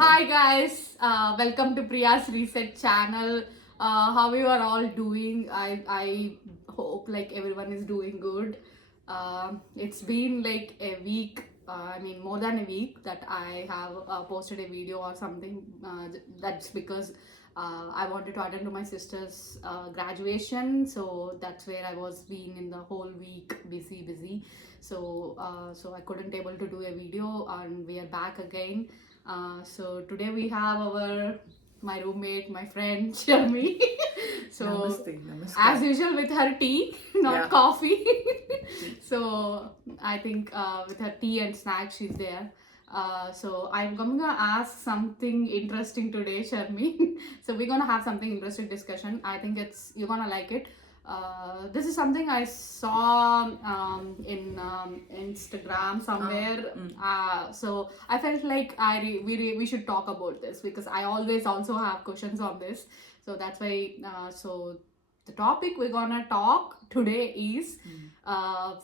Hi guys, welcome to Priya's Reset channel. How you are all doing? I hope like everyone is doing good. It's been like a week. I mean more than a week that I have posted a video or something. That's because I wanted to attend to my sister's graduation, so that's where I was being in the whole week busy. So I couldn't able to do a video, and we are back again. So today we have my roommate, my friend Sharmi. So Namaste, namaste. as usual with her tea, not Yeah. coffee. So I think with her tea and snacks she's there. So I'm gonna ask something interesting today, Sharmi. So we're gonna have something interesting discussion. I think you're gonna like it. This is something I saw in Instagram somewhere. So I felt like we should talk about this because I always also have questions on this. So that's why. So the topic we're gonna talk today is.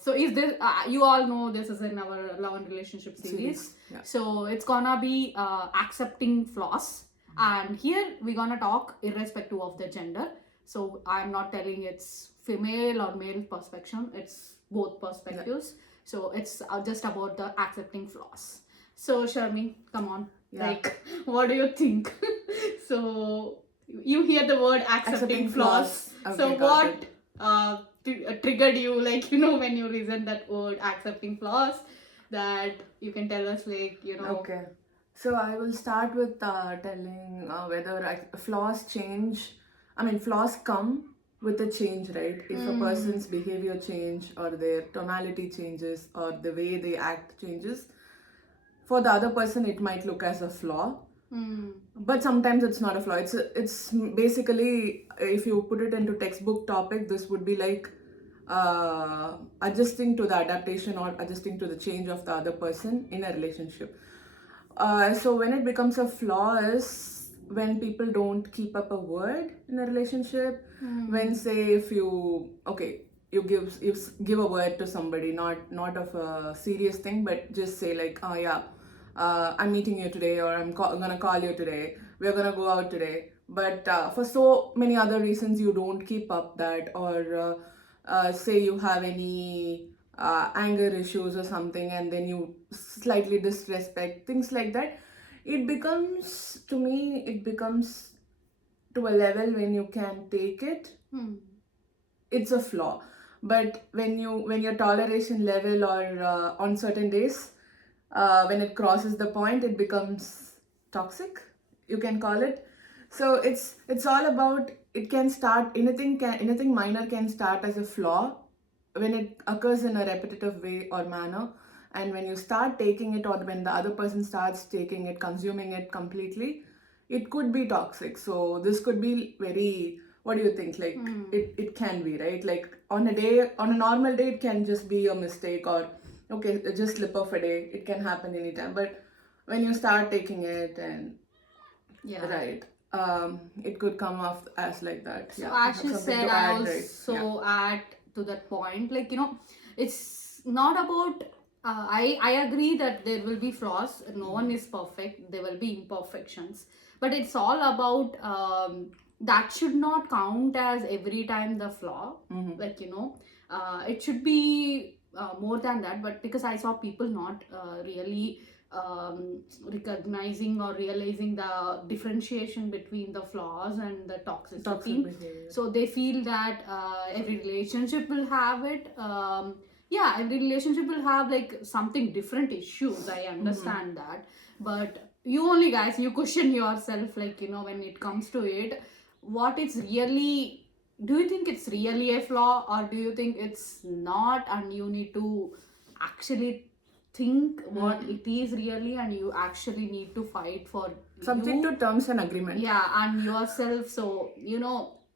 So is this? You all know this is in our love and relationship series. Yeah. So it's gonna be accepting flaws, and here we're gonna talk irrespective of the gender. So I'm not telling it's female or male perspective, it's both perspectives. So it's just about the accepting flaws. So Sharmi, come on. Yeah. Like, what do you think? So you hear the word accepting flaws. Okay, So got what it. triggered you, like, when you listen that word accepting flaws, that you can tell us, like, Okay. So I will start with telling whether flaws change. I mean, flaws come with a change, right? If a person's behavior change or their tonality changes or the way they act changes, for the other person it might look as a flaw. But sometimes it's not a flaw. It's basically, if you put it into textbook topic, this would be like adjusting to the adaptation or adjusting to the change of the other person in a relationship. So when it becomes a flaw is when people don't keep up a word in a relationship. When, say, if you give a word to somebody, not of a serious thing, but just say like, oh yeah, I'm meeting you today, or gonna call you today, we're gonna go out today, but for so many other reasons you don't keep up that, or say you have any anger issues or something, and then you slightly disrespect things like that. It becomes to a level when you can take it. It's a flaw. But when your toleration level, or on certain days, when it crosses the point, it becomes toxic, you can call it. So it's all about, it can start, anything minor can start as a flaw when it occurs in a repetitive way or manner. And when you start taking it, or when the other person starts taking it, consuming it completely, it could be toxic. So this could be very, what do you think, like, it can be, right? Like, on a normal day, it can just be a mistake, or okay, just slip of a day, it can happen anytime. But when you start taking it, and Yeah. right, it could come off as like that. So Yeah, as you something said, to I add, right? also Yeah. add to that point. Like, it's not about. I agree that there will be flaws. No one is perfect. There will be imperfections, but it's all about that should not count as every time the flaw. Like, it should be more than that. But because I saw people not really recognizing or realizing the differentiation between the flaws and the Toxic toxicity, behavior. so they feel that every relationship will have it. Yeah, every relationship will have like something different issues, I understand that. But you only, guys, you question yourself, like, when it comes to it, what it's really, do you think it's really a flaw, or do you think it's not, and you need to actually think what it is really, and you actually need to fight for Subject you, to terms and agreement. yeah, and yourself. So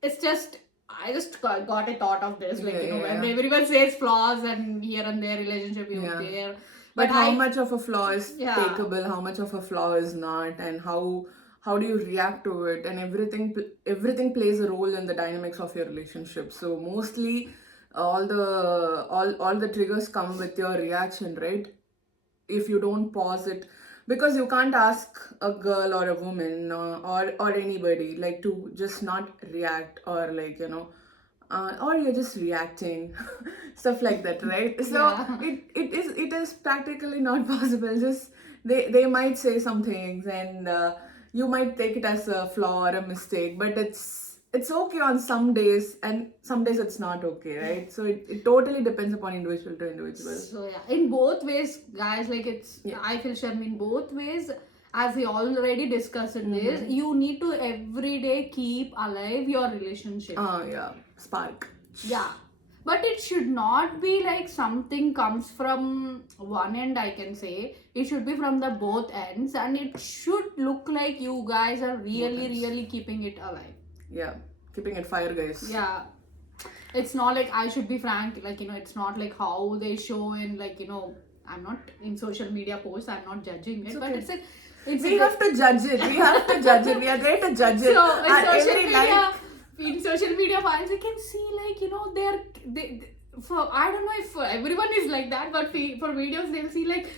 it's just, I just got a thought of this, like, when everyone says flaws, and here and there relationship is there, But but how much of a flaw is Yeah. takeable, how much of a flaw is not, and how do you react to it, and everything plays a role in the dynamics of your relationship. So mostly all the triggers come with your reaction, right? If you don't pause it, because you can't ask a girl or a woman or anybody like to just not react, or like, you know, or you're just reacting, stuff like that, right? So Yeah. it is practically not possible. Just they might say some things, and you might take it as a flaw or a mistake, but it's okay on some days, and some days it's not okay, right? So it totally depends upon individual to individual. So yeah, in both ways, guys, like it's Yeah. I feel Sharmi, in both ways, as we already discussed in this, you need to every day keep alive your relationship. Yeah, spark. Yeah. But it should not be like something comes from one end, I can say. It should be from the both ends, and it should look like you guys are really, ends. really keeping it alive. Yeah, keeping it fire, guys. Yeah. It's not like, I should be frank, like, you know, it's not like how they show in, like, you know, I'm not in social media posts, I'm not judging it, but okay. it's like, it's We have to judge it. We have to judge it. We are there to judge it. so in Our social every media, like- in social media files, you can see, like, you know, they for, I don't know if everyone is like that, but for videos they'll see like,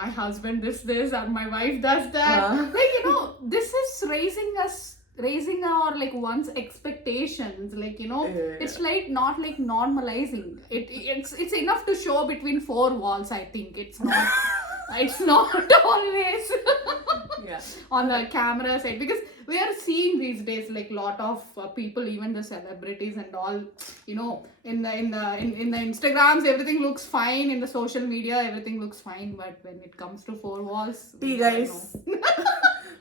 my husband this and my wife does that. Like, you know, this is raising our like one's expectations, like, you know, it's like not like normalizing it's enough to show between four walls. I think it's not it's not always yeah. on the camera side, because we are seeing these days like lot of people, even the celebrities and all, you know, in the Instagrams everything looks fine, in the social media everything looks fine, but when it comes to four walls, Tea, we don't guys. know.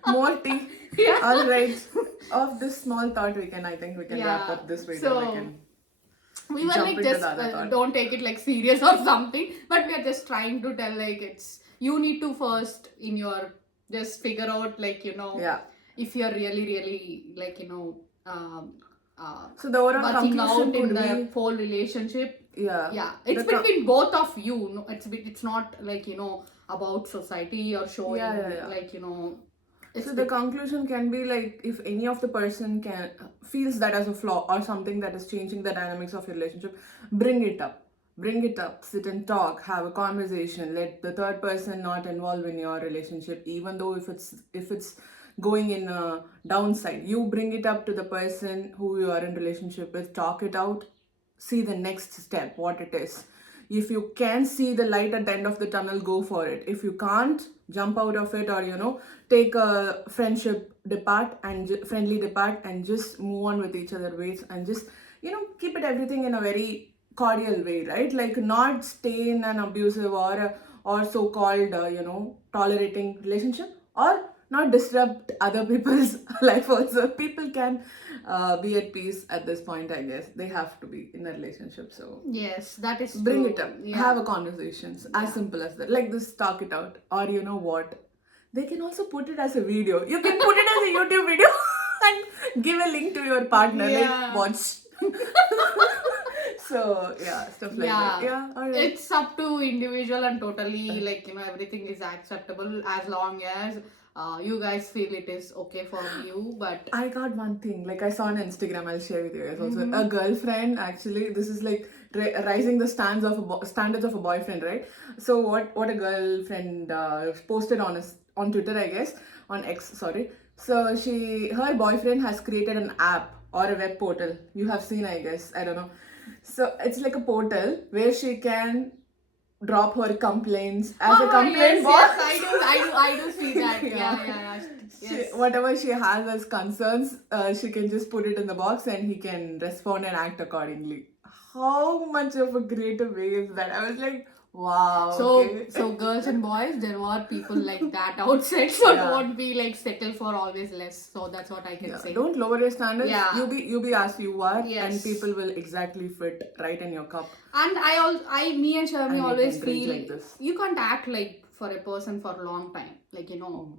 More tea. Yeah. All right. Of this small thought, I think we can wrap up this video. So we were jump like, into just the other thought. don't take it like serious or something, but we are just trying to tell, like, it's, you need to first in your, just figure out, like, you know, Yeah. if you're really like, you know, So the overall working conclusion out in could the be, whole relationship. yeah. It's The between both of you. No, it's not like, you know, about society or showing, Yeah. like, you know. So the conclusion can be like, if any of the person feels that as a flaw or something that is changing the dynamics of your relationship, bring it up, sit and talk, have a conversation, let the third person not involve in your relationship, even though if it's going in a downside, you bring it up to the person who you are in relationship with, talk it out, see the next step, what it is. If you can see the light at the end of the tunnel, go for it. If you can't, jump out of it, or, you know, take a friendly depart and just move on with each other ways, and just, you know, keep it everything in a very cordial way, right? Like, not stay in an abusive or so-called you know, tolerating relationship, or not disrupt other people's life also. People can be at peace at this point, I guess. They have to be in a relationship, so Yes, that is bring true. it up. Yeah. Have a conversations. As simple as that. Like this, talk it out. Or, you know what? They can also put it as a video. You can put it as a YouTube video and give a link to your partner. Yeah. Like, watch. So, yeah, stuff like that. Yeah, alright. It's up to individual, and totally, like, you know, everything is acceptable as long as you guys feel it is okay for you. But I got one thing, like I saw on Instagram, I'll share with you guys also. A girlfriend, actually, this is like rising the standards of a boyfriend, right? So what a girlfriend posted on Twitter, I guess, on X, sorry. So her boyfriend has created an app or a web portal. You have seen, I guess, I don't know. So it's like a portal where she can drop her complaints as a complaint box. Yes, I do see that. Yeah. Yes. Whatever she has as concerns, she can just put it in the box and he can respond and act accordingly. How much of a greater way is that? I was like, wow. So girls and boys, there are people like that outside, so don't be like settle for always less. So that's what I can say. Don't lower your standards. Yeah. You be as you are, Yes. and people will exactly fit right in your cup. And me and Sharmi And you always can drink feel like this. you can't act like for a person for a long time. Like, you know,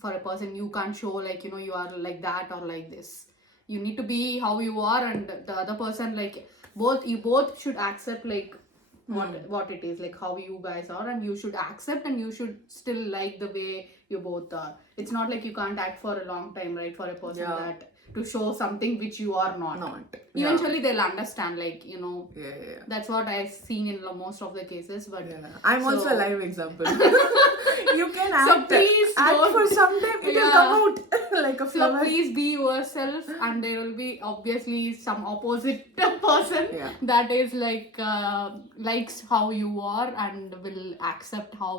for a person you can't show, like, you know, you are like that or like this. You need to be how you are, and the other person, like, you both should accept, like, what it is, like how you guys are, and you should accept, and you should still like the way you both are. It's not like you can't act for a long time, right, for a person that to show something which you are not. Yeah. Eventually they'll understand, like, you know, Yeah. that's what I've seen in most of the cases. But Yeah. I'm also a live example. You can So act, please act don't- for some time, it will Yeah. come out like a So flower. please be yourself, and there will be obviously some opposite person Yeah. that is like likes how you are and will accept how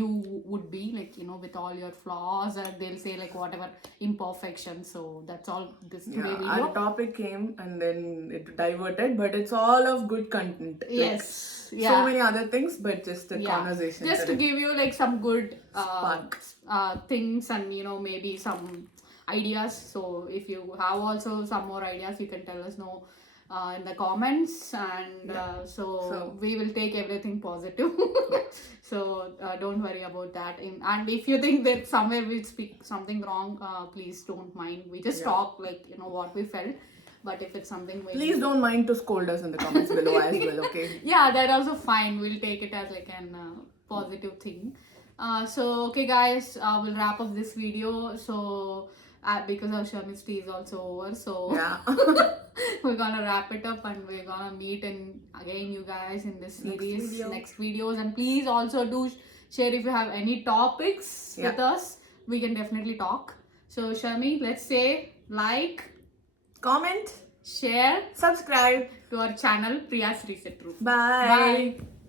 you would be, like, you know, with all your flaws, and they'll say like whatever imperfections. So that's all this today Yeah, video. our topic came and then it diverted, but it's all of good content. Yes. Like, Yeah. So many other things, but just a conversation. Just to today. give you like some good Spark. things, and you know, maybe some ideas. So if you have also some more ideas, you can tell us know in the comments, and so we will take everything positive. So don't worry about that. And if you think that somewhere we speak something wrong, please don't mind. We just talk like, you know, what we felt. But if it's something very... Please don't mind to scold us in the comments below as well, okay? Yeah, that also fine. We'll take it as like an positive thing. So okay guys, we'll wrap up this video. So because our Sharmi's tea is also over, so Yeah. we're gonna wrap it up, and we're gonna meet in again you guys in this series next videos. And please also do share if you have any topics with us. We can definitely talk. So Sharmi, let's say like, Comment, share, subscribe. to our channel Priya's Reset Room. Bye. Bye.